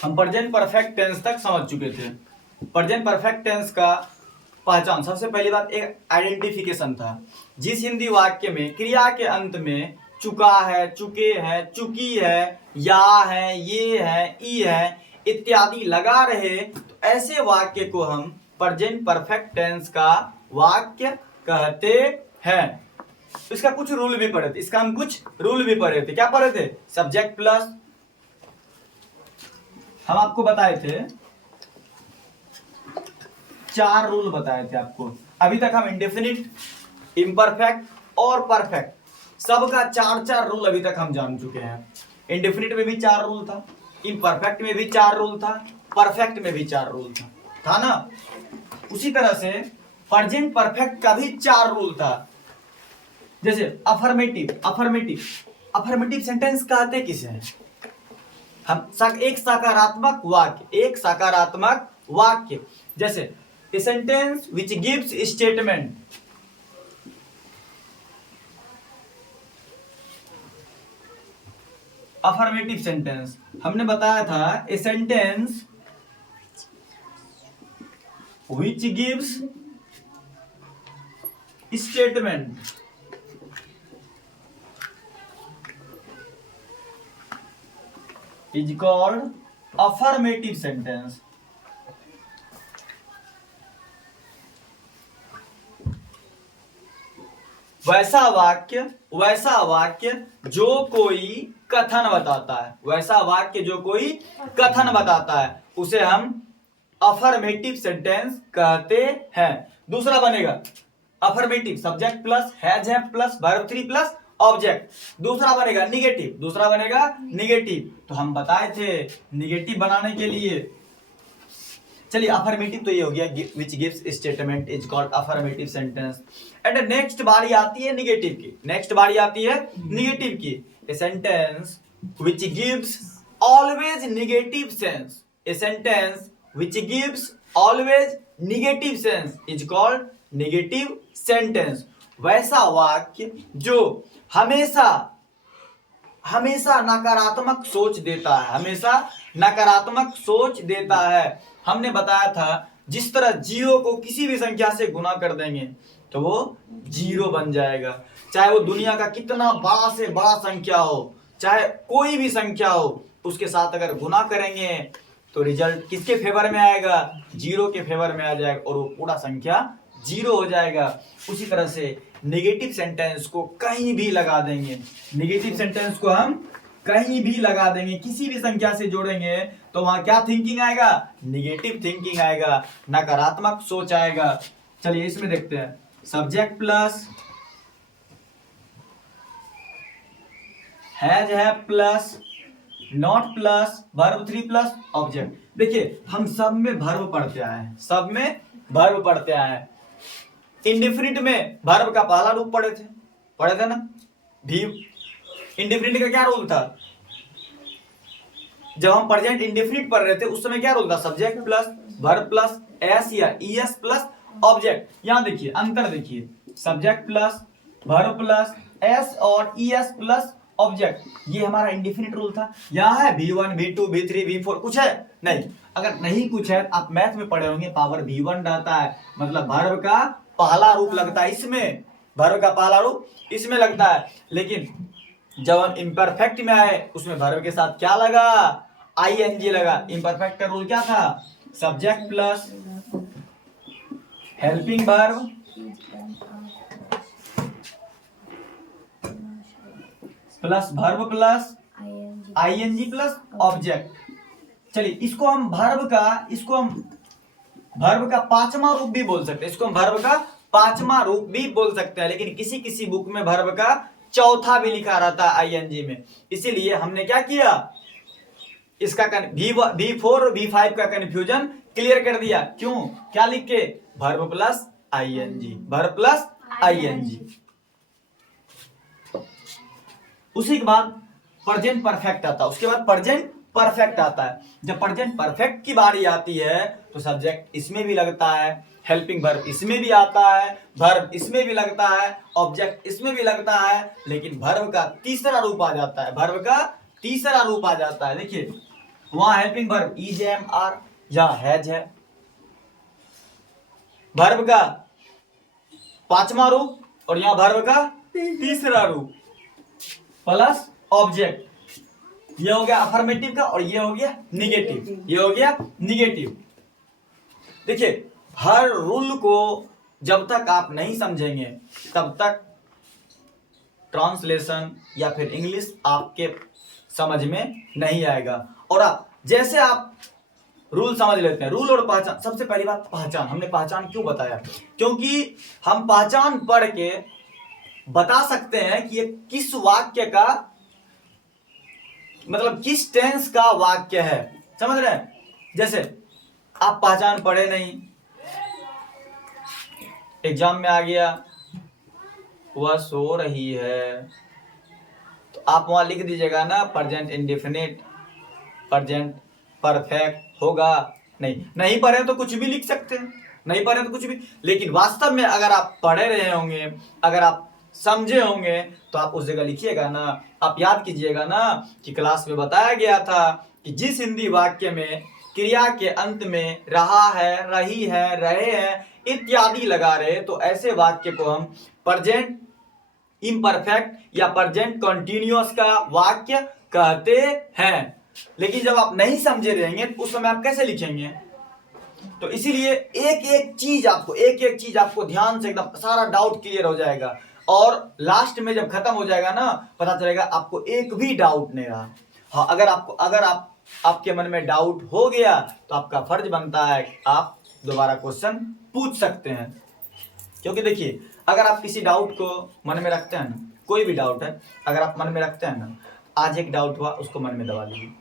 हम present perfect tense तक समझ चुके थे। प्रेजेंट परफेक्ट टेंस का पहचान, सबसे पहली बात एक आइडेंटिफिकेशन था। जिस हिंदी वाक्य में क्रिया के अंत में चुका है, चुके हैं, चुकी है, या है, ये है, ई है इत्यादि लगा रहे, तो ऐसे वाक्य को हम प्रेजेंट परफेक्ट टेंस का वाक्य कहते हैं। इसका कुछ रूल भी पढ़े थे, इसका हम कुछ रूल भी पढ़े थे। क्या पढ़े थे? सब्जेक्ट प्लस, हम आपको बताए थे 4 रूल बताए थे आपको। अभी तक हम इंडेफिनिट, इम्परफेक्ट और परफेक्ट सबका 4 रूल अभी तक हम जान चुके हैं। इंडेफिनिट में भी 4 रूल था, इम्परफेक्ट में भी 4 रूल था, परफेक्ट में भी 4 रूल था ना। उसी तरह से प्रेजेंट परफेक्ट का भी 4 रूल था। जैसे अफर्मेटिव, अफर्मेटिव सेंटेंस कहते किसे हैं? हम एक सकारात्मक वाक्य, जैसे a sentence which gives statement, affirmative sentence हमने बताया था a sentence which gives statement is called affirmative sentence। वैसा वाक्य जो कोई कथन बताता है, वैसा वाक्य जो कोई कथन बताता है उसे हम अफर्मेटिव सेंटेंस कहते हैं। दूसरा बनेगा affirmative, subject plus has have plus verb 3 plus object. दूसरा बनेगा निगेटिव, तो हम बताए थे निगेटिव बनाने के लिए, चलिए अफर्मेटिव तो ये हो गया, which gives statement is called affirmative sentence। And next बारी आती है निगेटिव की, a sentence which gives always negative sense, a sentence which gives always negative sense is called negative sentence। वैसा वाक्य जो हमेशा नकारात्मक सोच देता है, हमने बताया था जिस तरह 0 को किसी भी संख्या से गुना कर देंगे तो वो 0 बन जाएगा, चाहे वो दुनिया का कितना बड़ा से बड़ा संख्या हो, चाहे कोई भी संख्या हो, उसके साथ अगर गुना करेंगे तो रिजल्ट किसके फेवर में आएगा? 0 के फेवर में आ जाएगा और वो पूरा संख्या 0 हो जाएगा। उसी तरह से नेगेटिव सेंटेंस को कहीं भी लगा देंगे, किसी भी संख्या से जोड़ेंगे तो वहां क्या थिंकिंग आएगा? नेगेटिव थिंकिंग आएगा, नकारात्मक सोच आएगा। चलिए इसमें देखते हैं, subject plus has have plus not plus verb 3 plus object. देखिए हम सब में वर्ब पढ़ते आए हैं। इंडेफिनिट में वर्ब का पहला रूप पढ़े थे ना। भी इंडेफिनिट का क्या रूल था? जब हम प्रेजेंट इंडेफिनिट पढ़ रहे थे उस समय क्या रूल था? Subject plus verb plus S या ईएस प्लस ऑब्जेक्ट। यहां देखिए अंतर, देखिए subject plus verb plus S और ईएस प्लस ऑब्जेक्ट, ये हमारा इंडेफिनिट रूल था। यहाँ है V1 V2 V3 V4, कुछ है नहीं। अगर नहीं कुछ है, आप मैथ में पढ़े होंगे पावर V1 रहता है, मतलब वर्ब का पहला रूप लगता है इसमें, लगता है। लेकिन जब हम इम्परफेक्ट में आए उसमें वर्ब के साथ क्या लगा? आईएनजी लगा। इम्परफेक्ट का रूल क्या था? Subject plus helping verb plus verb plus ING plus object. चलिए इसको हम वर्ब का पांचवा रूप भी बोल सकते हैं, लेकिन किसी बुक में वर्ब का चौथा भी लिखा रहता है आईएनजी में। इसीलिए हमने क्या किया, इसका V4 और V5 का कंफ्यूजन क्लियर कर दिया। क्यों? क्या लिख के? Verb plus ING. उसी के बाद प्रेजेंट परफेक्ट आता है, उसके बाद प्रेजेंट परफेक्ट आता है। जब प्रेजेंट परफेक्ट की बारी आती है तो सब्जेक्ट इसमें भी लगता है, हेल्पिंग वर्ब इसमें भी आता है, वर्ब इसमें भी लगता है, ऑब्जेक्ट इसमें भी लगता है, लेकिन वर्ब का तीसरा रूप आ जाता है। देखिए वहां helping verb is am are, यहां हैज है। वर्ब का 5वां रूप और यहां वर्ब का 3रा रूप प्लस ऑब्जेक्ट। ये हो गया अफर्मेटिव का और ये हो गया निगेटिव, ये हो गया निगेटिव। देखिए हर रूल को जब तक आप नहीं समझेंगे तब तक ट्रांसलेशन या फिर इंग्लिश आपके समझ में नहीं आएगा। और आप जैसे आप रूल समझ लेते हैं, रूल और पहचान, सबसे पहली बात पहचान। हमने पहचान क्यों बताया? क्योंकि हम पहचान पढ़ के बता सकते हैं कि ये किस वाक्य का मतलब किस टेंस का वाक्य है, समझ रहे हैं? जैसे आप पहचान पढ़े नहीं, एग्जाम में आ गया वह सो रही है, तो आप वहां लिख दीजिएगा ना प्रेजेंट इंडेफिनिट, प्रेजेंट परफेक्ट होगा। नहीं पढ़े तो कुछ भी लिख सकते हैं, नहीं पढ़े तो कुछ भी। लेकिन वास्तव में अगर आप पढ़े रहे होंगे, अगर आप समझे होंगे तो आप उस जगह लिखिएगा ना। आप याद कीजिएगा ना कि क्लास में बताया गया था कि जिस हिंदी वाक्य में क्रिया के अंत में रहा है, रही है, रहे हैं इत्यादि लगा रहे, तो ऐसे वाक्य को हम प्रेजेंट इम्परफेक्ट या प्रेजेंट कंटिन्यूअस का वाक्य कहते हैं। लेकिन जब आप नहीं समझे रहेंगे तो उस समय आप कैसे लिखेंगे? तो इसीलिए एक एक चीज आपको ध्यान से एकदम सारा डाउट क्लियर हो जाएगा और लास्ट में जब खत्म हो जाएगा ना पता चलेगा आपको एक भी डाउट नहीं रहा। हाँ, अगर आपके मन में डाउट हो गया तो आपका फर्ज बनता है आप दोबारा क्वेश्चन पूछ सकते हैं। क्योंकि देखिए अगर आप किसी डाउट को मन में रखते हैं ना, कोई भी डाउट है अगर आप मन में रखते हैं ना, आज एक डाउट हुआ उसको मन में दबा लीजिए।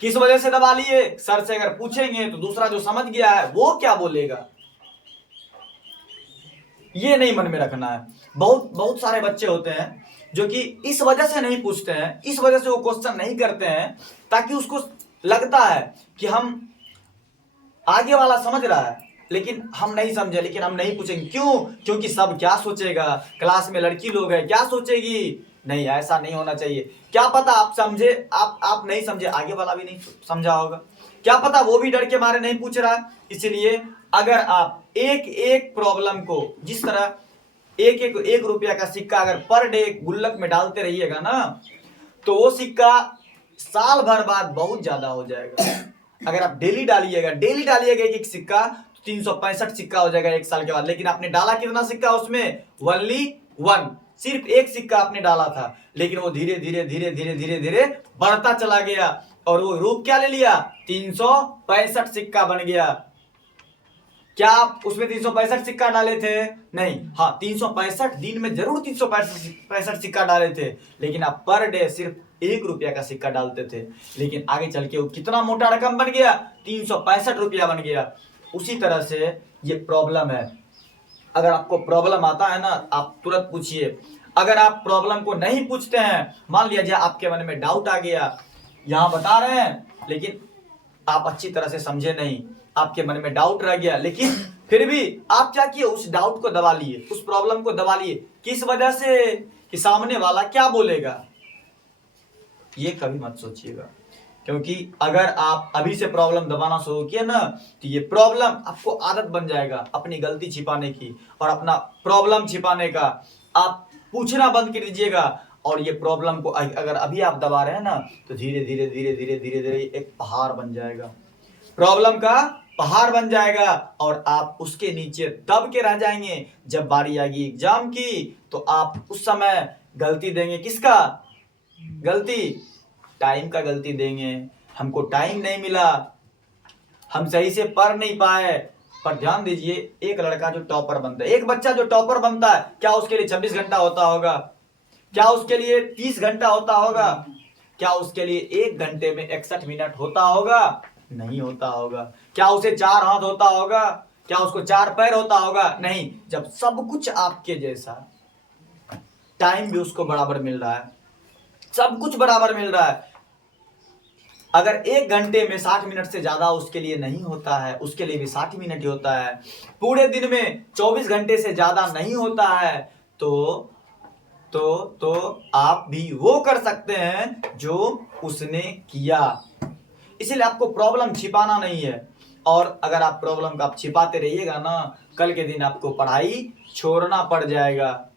किस वजह से दबा लिए? सर से अगर पूछेंगे तो दूसरा जो समझ गया है वो क्या बोलेगा, ये नहीं मन में रखना है। बहुत सारे बच्चे होते हैं जो कि इस वजह से नहीं पूछते हैं, इस वजह से वो क्वेश्चन नहीं करते हैं ताकि उसको लगता है कि हम आगे वाला समझ रहा है लेकिन हम नहीं समझे, लेकिन हम नहीं पूछेंगे। क्यों? क्योंकि सब क्या सोचेगा, क्लास में लड़की लोग है क्या सोचेगी। नहीं, ऐसा नहीं होना चाहिए। क्या पता आप समझे, आप नहीं समझे, आगे वाला भी नहीं समझा होगा, क्या पता वो भी डर के मारे नहीं पूछ रहा है। इसलिए अगर आप एक एक प्रॉब्लम को जिस तरह एक रुपया का सिक्का अगर पर डे गुल्लक में डालते रहिएगा ना तो वो सिक्का साल भर बाद बहुत ज्यादा हो जाएगा। अगर आप डेली डालिएगा एक सिक्का तो 365 सिक्का हो जाएगा एक साल के बाद। लेकिन आपने डाला कितना सिक्का उसमें? ओनली 1, सिर्फ एक सिक्का आपने डाला था, लेकिन वो धीरे धीरे बढ़ता चला गया और वो रूप क्या ले लिया? 365 सिक्का बन गया। क्या आप उसमें 365 सिक्का डाले थे? नहीं। हाँ, 365 दिन में जरूर 365 सिक्का डाले थे, लेकिन आप पर डे सिर्फ 1 रुपया का सिक्का डालते थे। लेकिन आगे चल के वो कितना मोटा रकम बन गया? 365 रुपया बन गया। उसी तरह से ये प्रॉब्लम है। अगर आपको प्रॉब्लम आता है ना आप तुरंत पूछिए। अगर आप प्रॉब्लम को नहीं पूछते हैं, मान लिया जाए आपके मन में डाउट आ गया, यहां बता रहे हैं लेकिन आप अच्छी तरह से समझे नहीं, आपके मन में डाउट रह गया, लेकिन फिर भी आप क्या किए? उस डाउट को दबा लिए, उस प्रॉब्लम को दबा लिए। किस वजह से? कि सामने वाला क्या बोलेगा, ये कभी मत सोचिएगा। क्योंकि अगर आप अभी से प्रॉब्लम दबाना शुरू किए ना तो ये प्रॉब्लम आपको आदत बन जाएगा अपनी गलती छिपाने की और अपना प्रॉब्लम छिपाने का। आप पूछना बंद कर दीजिएगा और ये प्रॉब्लम को अगर अभी आप दबा रहे हैं ना तो धीरे धीरे एक पहाड़ बन जाएगा, प्रॉब्लम का पहाड़ बन जाएगा और आप उसके नीचे दब के रह जाएंगे। जब बारी आएगी एग्जाम की तो आप उस समय गलती देंगे। किसका गलती? टाइम का गलती देंगे। हमको टाइम नहीं मिला, हम सही से पढ़ नहीं पाए। पर ध्यान दीजिए, एक लड़का जो टॉपर बनता है, एक बच्चा जो टॉपर बनता है, क्या उसके लिए 26 घंटा होता होगा? क्या उसके लिए 30 घंटा होता होगा? क्या उसके लिए 1 घंटे में 61 मिनट होता होगा? नहीं होता होगा। क्या उसे 4 हाथ होता होगा? क्या उसको 4 पैर होता होगा? नहीं। जब सब कुछ आपके जैसा, टाइम भी उसको बराबर मिल रहा है, सब कुछ बराबर मिल रहा है, अगर 1 घंटे में 60 मिनट से ज्यादा उसके लिए नहीं होता है, उसके लिए भी 60 मिनट ही होता है, पूरे दिन में 24 घंटे से ज्यादा नहीं होता है, तो आप भी वो कर सकते हैं जो उसने किया। इसीलिए आपको प्रॉब्लम छिपाना नहीं है, और अगर आप प्रॉब्लम का आप छिपाते रहिएगा ना, कल के दिन आपको पढ़ाई छोड़ना पड़ जाएगा।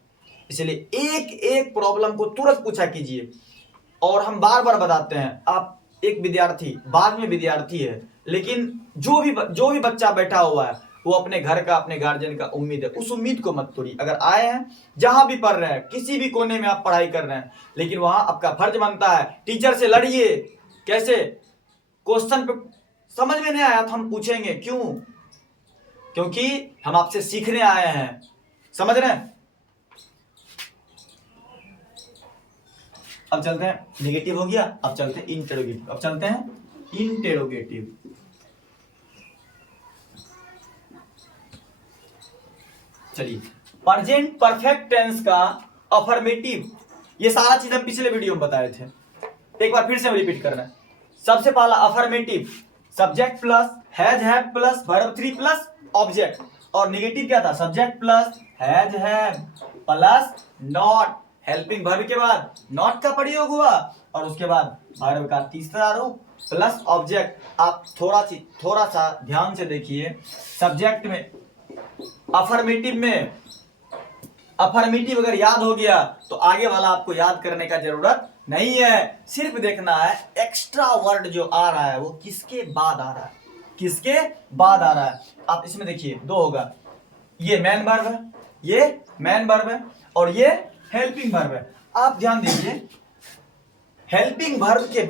इसलिए एक एक प्रॉब्लम को तुरंत पूछा कीजिए। और हम बार बार बताते हैं, आप एक विद्यार्थी बाद में विद्यार्थी है, लेकिन जो भी बच्चा बैठा हुआ है वो अपने घर का, अपने गार्जियन का उम्मीद है, उस उम्मीद को मत तोड़िए। अगर आए हैं, जहां भी पढ़ रहे हैं, किसी भी कोने में आप पढ़ाई कर रहे हैं, लेकिन वहां आपका फर्ज बनता है टीचर से लड़िए। कैसे? क्वेश्चन पे समझ में नहीं आया तो हम पूछेंगे, क्यों? क्योंकि हम आपसे सीखने आए हैं, समझ रहे हैं? अब चलते हैं, नेगेटिव हो गया, अब चलते हैं इंटेरोगेटिव। अब चलते हैं इंटेरोगेटिव। चलिए, प्रेजेंट परफेक्ट टेंस का अफर्मेटिव, ये सारा चीज हम पिछले वीडियो में बताए थे, एक बार फिर से रिपीट करना है। सबसे पहला affirmative, subject plus has have plus verb 3 plus object. और नेगेटिव क्या था? Subject plus has have plus not, helping verb के बाद नॉट का प्रयोग हुआ, और उसके बाद वर्ब का तीसरा रूप प्लस ऑब्जेक्ट। आप थोड़ा सा ध्यान से देखिए, सब्जेक्ट में अफर्मेटिव अगर याद हो गया तो आगे वाला आपको याद करने का जरूरत नहीं है, सिर्फ देखना है एक्स्ट्रा वर्ड जो आ रहा है वो किसके बाद आ रहा है, किसके बाद आ रहा है। आप इसमें देखिए, दो होगा, ये मैन वर्ब है, ये मैन वर्ब है, और ये हेल्पिंग वर्ब है। आप ध्यान दीजिए, हेल्पिंग वर्ब के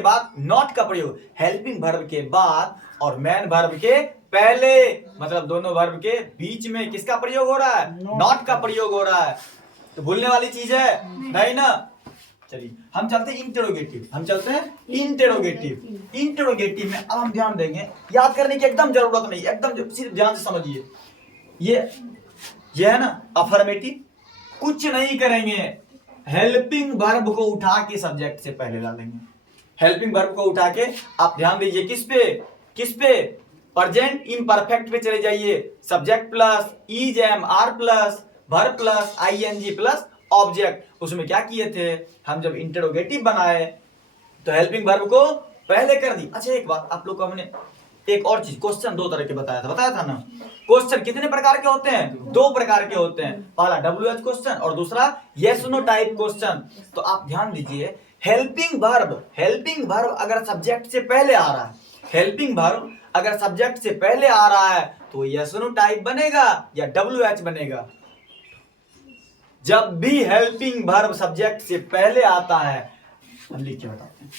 बाद नॉट का प्रयोग, हेल्पिंग वर्ब के बाद और मैन वर्ब के पहले, मतलब दोनों वर्ब के बीच में किसका प्रयोग हो रहा है? नॉट का प्रयोग हो रहा है। तो भूलने वाली चीज है नहीं ना? चलिए, हम चलते हैं इंटेरोगेटिव में अब हम ध्यान देंगे, याद करने की एकदम जरूरत नहीं, एकदम सिर्फ ध्यान से समझिए। ये है ना अफर्मेटिव, कुछ नहीं करेंगे, हेल्पिंग वर्ब को उठा के सब्जेक्ट से पहले डालेंगे। हेल्पिंग वर्ब को उठा के आप ध्यान दीजिए, किस पे? प्रेजेंट इम्परफेक्ट पे चले जाइए, subject plus is am are plus verb plus ING plus object. उसमें क्या किए थे हम? जब इंटरोगेटिव बनाए तो हेल्पिंग वर्ब को पहले कर दी। अच्छा, एक बात आप लोग को हमने एक और चीज, क्वेश्चन दो तरह के बताया था ना। क्वेश्चन कितने प्रकार के होते हैं? दो प्रकार के होते हैं, पहला WH क्वेश्चन और दूसरा यस नो टाइप क्वेश्चन। तो आप ध्यान दीजिए, हेल्पिंग वर्ब अगर सब्जेक्ट से पहले आ रहा है, हेल्पिंग वर्ब अगर सब्जेक्ट से पहले आ रहा है तो यस नो टाइप बनेगा या WH बनेगा। जब भी हेल्पिंग वर्ब सब्जेक्ट से पहले आता है, हम लिख के बताते हैं,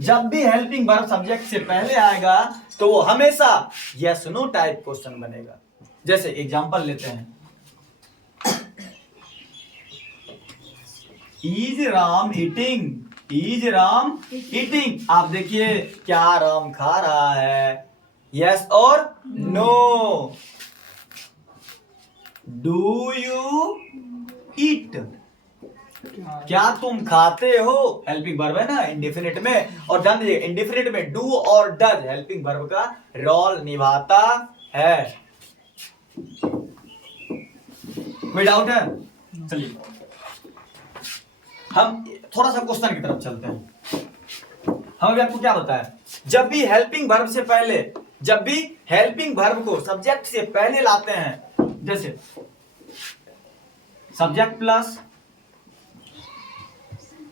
जब भी हेल्पिंग वर्ब सब्जेक्ट से पहले आएगा तो वो हमेशा यस नो टाइप क्वेश्चन बनेगा। जैसे एग्जांपल लेते हैं, इज राम ईटिंग, आप देखिए क्या राम खा रहा है, यस और नो। डू यू ईट, क्या तुम खाते हो? हेल्पिंग वर्ब है ना इंडेफिनिट में, और ध्यान दीजिए इंडेफिनिट में डू और डज हेल्पिंग वर्ब का रोल निभाता है। कोई डाउट है? चलिए, हम थोड़ा सा क्वेश्चन की तरफ चलते हैं। हम आपको क्या बताया, जब भी हेल्पिंग वर्ब को सब्जेक्ट से पहले लाते हैं, जैसे subject plus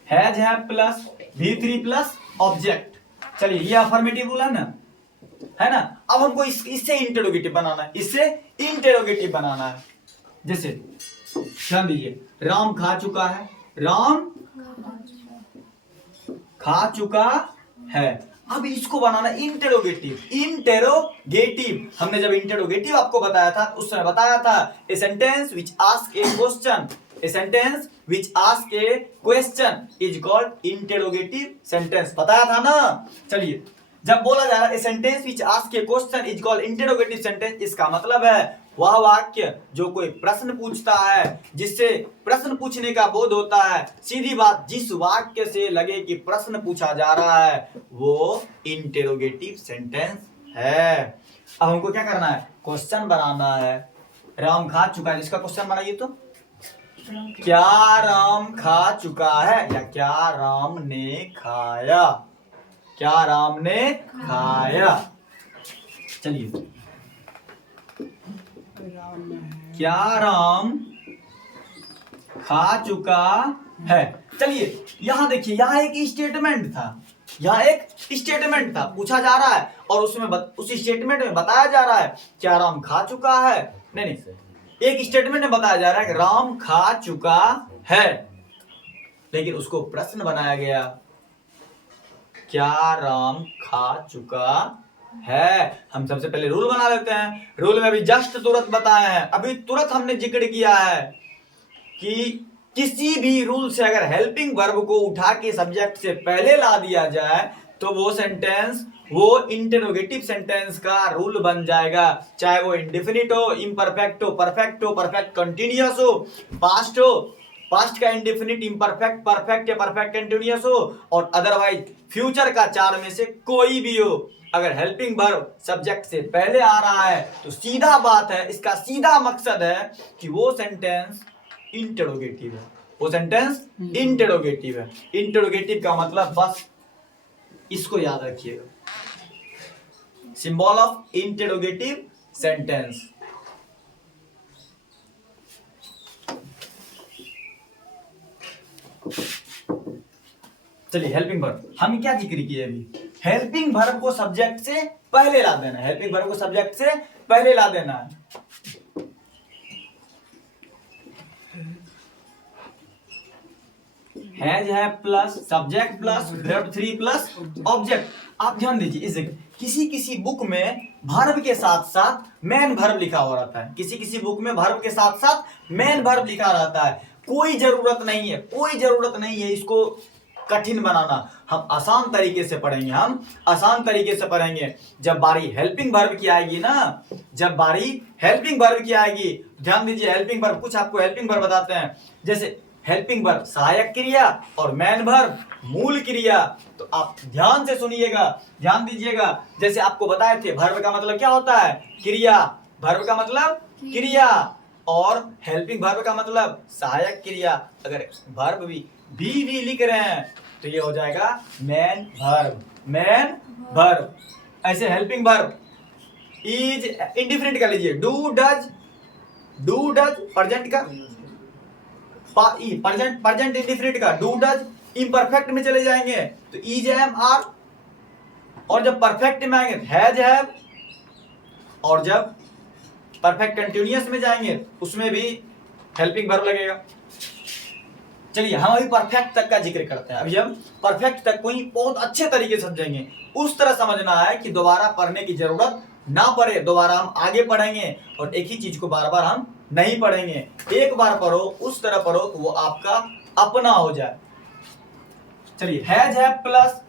has have plus V3 plus object. चलिए, ये अफर्मेटिव बोला है ना? अब हमको इससे इंटेरोगेटिव बनाना है। जैसे ध्यान दीजिए, राम खा चुका है, राम खा चुका है। अब इसको बनाना इंटेरोगेटिव। हमने जब इंटेरोगेटिव आपको बताया था, उस समय बताया था a sentence which ask A question is called interrogative sentence, बताया था ना। चलिए, जब बोला जा रहा है a sentence which ask A question is called interrogative sentence, इसका मतलब है वह वाक्य जो कोई प्रश्न पूछता है, जिससे प्रश्न पूछने का बोध होता है। सीधी बात, जिस वाक्य से लगे कि प्रश्न पूछा जा रहा है वो इंटेरोगेटिव सेंटेंस है। अब हमको क्या करना है? क्वेश्चन बनाना है। राम खा चुका है, जिसका क्वेश्चन बनाइए तो, क्या राम खा चुका है या क्या राम ने खाया? क्या राम ने खाया। चलिए, क्या राम खा चुका है। चलिए यहां देखिए, यहां एक स्टेटमेंट था, यहां एक स्टेटमेंट था, पूछा जा रहा है और उसमें उस स्टेटमेंट में बताया जा रहा है क्या राम खा चुका है। नहीं, एक स्टेटमेंट में बताया जा रहा है कि राम खा चुका है, लेकिन उसको प्रश्न बनाया गया, क्या राम खा चुका है। हम सबसे पहले रूल बना लेते हैं। रूल में अभी जस्ट तुरंत बताए हैं, अभी तुरंत हमने जिक्र किया है कि किसी भी रूल से अगर हेल्पिंग वर्ब को उठा के सब्जेक्ट से पहले ला दिया जाए तो वो सेंटेंस, वो इंटरोगेटिव सेंटेंस का रूल बन जाएगा, चाहे वो इंडेफिनिट हो, इम्परफेक्ट हो, परफेक्ट कंटिन्यूअस हो, पास्ट हो, पास्ट का इंडेफिनिट, इम्परफेक्ट, परफेक्ट या परफेक्ट कंटिन्यूअस हो, और अदरवाइज फ्यूचर का चार में से कोई भी हो। अगर हेल्पिंग वर्ब सब्जेक्ट से पहले आ रहा है तो सीधा बात है, इसका सीधा मकसद है कि वो सेंटेंस इंटरोगेटिव है, वो सेंटेंस इंटरोगेटिव है। इंटरोगेटिव का मतलब बस इसको याद रखिएगा, सिंबल ऑफ इंटरोगेटिव सेंटेंस। चलिए हेल्पिंग वर्ब हम क्या जिक्र किए अभी, हेल्पिंग वर्ब को सब्जेक्ट से पहले ला देना है, हेल्पिंग वर्ब को सब्जेक्ट से पहले ला देना है। हैज है plus subject plus verb 3 plus object. आप ध्यान दीजिए, इस किसी किसी बुक में वर्ब के साथ साथ मेन वर्ब लिखा हो रहता है, किसी किसी बुक में वर्ब के साथ साथ मेन वर्ब लिखा रहता है। कोई जरूरत नहीं है, कोई जरूरत नहीं है इसको कठिन बनाना, हम आसान तरीके से पढ़ेंगे, हम आसान तरीके से पढ़ेंगे। जब बारी हेल्पिंग वर्ब की आएगी ना, जब बारी हेल्पिंग वर्ब की आएगी, ध्यान दीजिए हेल्पिंग वर्ब, कुछ आपको हेल्पिंग वर्ब बताते हैं। जैसे हेल्पिंग वर्ब सहायक क्रिया और मेन वर्ब मूल क्रिया, तो आप ध्यान से सुनिएगा, ध्यान दीजिएगा। जैसे आपको बताए थे वर्ब का मतलब क्या होता है, क्रिया, वर्ब का मतलब क्रिया, और हेल्पिंग वर्ब का मतलब सहायक क्रिया। अगर वर्ब भी लिख रहे हैं तो ये हो जाएगा मेन वर्ब, मेन वर्ब। ऐसे हेल्पिंग वर्ब इज इंडिफरेंट कर लीजिए, डू डज प्रेजेंट का, प्रेजेंट इंडिफरेंट का डू डज, इम्परफेक्ट में चले जाएंगे तो इज एम आर, और जब परफेक्ट में आएंगे हैज हैव, और जब परफेक्ट कंटिन्यूअस में जाएंगे उसमें भी हेल्पिंग वर्ब लगेगा। चलिए हम अभी परफेक्ट तक का जिक्र करते हैं, अभी हम परफेक्ट तक को ही बहुत अच्छे तरीके से समझेंगे। उस तरह समझना है कि दोबारा पढ़ने की जरूरत ना पड़े, दोबारा हम आगे पढ़ेंगे और एक ही चीज को बार बार हम नहीं पढ़ेंगे। एक बार पढ़ो, उस तरह पढ़ो तो वो आपका अपना हो जाए। चलिए हैज है plus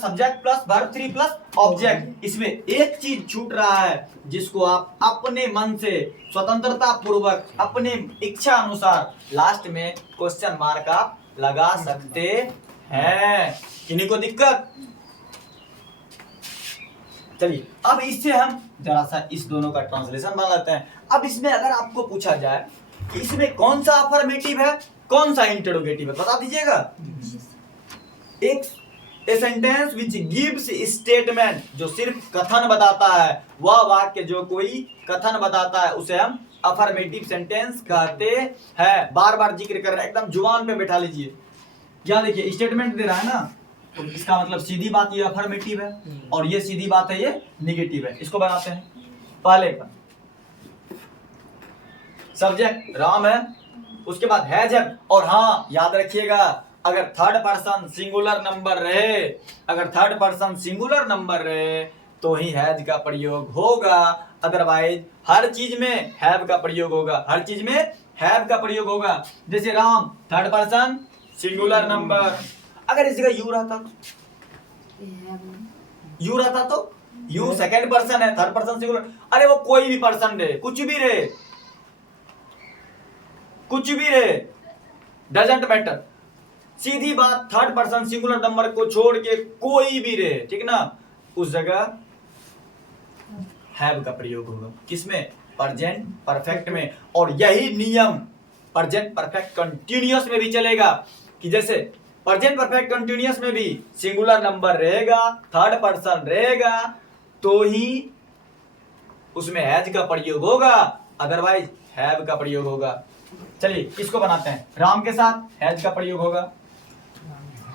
subject plus verb 3 plus object. इसमें एक चीज छूट रहा है जिसको आप अपने मन से स्वतंत्रता पूर्वक अपने इच्छा अनुसार लास्ट में क्वेश्चन मार्क आप लगा सकते हैं। किन्हीं को दिक्कत? चलिए अब इससे हम जरा सा इस दोनों का ट्रांसलेशन बना लेते हैं। अब इसमें अगर आपको पूछा जाए कि इसमें कौन सा अफर्मेटिव है, कौन सा इंटरोगेटिव है, बता दीजिएगा। एक A sentence which gives statement, जो सिर्फ कथन बताता है, वह वाक्य जो कोई कथन बताता है उसे हम अफर्मेटिव सेंटेंस कहते हैं। बार बार जिक्र कर रहे हैं, एकदम जुबान पे बैठा लीजिए। यहाँ देखिए स्टेटमेंट दे रहा है ना, तो इसका मतलब सीधी बात ये अफर्मेटिव है और ये सीधी बात है ये निगेटिव है। इसको बनाते हैं। पहले का सब्जेक्ट राम है, उसके बाद हैज है, और हाँ याद रखिएगा अगर थर्ड पर्सन सिंगुलर नंबर रहे, अगर थर्ड पर्सन सिंगुलर नंबर रहे तो ही हैज का प्रयोग होगा, अदरवाइज हर चीज में हैव का प्रयोग होगा, हर चीज में हैव का प्रयोग होगा। जैसे Ram third person singular number, अगर इसी का यू रहता तो यू सेकंड पर्सन है, थर्ड पर्सन सिंगुलर, अरे वो कोई भी पर्सन रहे, कुछ भी रहे डजंट मैटर, सीधी बात, थर्ड पर्सन सिंगुलर नंबर को छोड़ के कोई भी रहे, ठीक ना, उस जगह हैव का प्रयोग होगा। किसमें? प्रेजेंट परफेक्ट में। और यही नियम प्रेजेंट परफेक्ट कंटिन्यूअस में भी चलेगा कि जैसे प्रेजेंट परफेक्ट कंटिन्यूअस में भी सिंगुलर नंबर रहेगा, थर्ड पर्सन रहेगा तो ही उसमें हैज का प्रयोग होगा, अदरवाइज हैव का प्रयोग होगा। चलिए इसको बनाते हैं। राम के साथ हैज का प्रयोग होगा।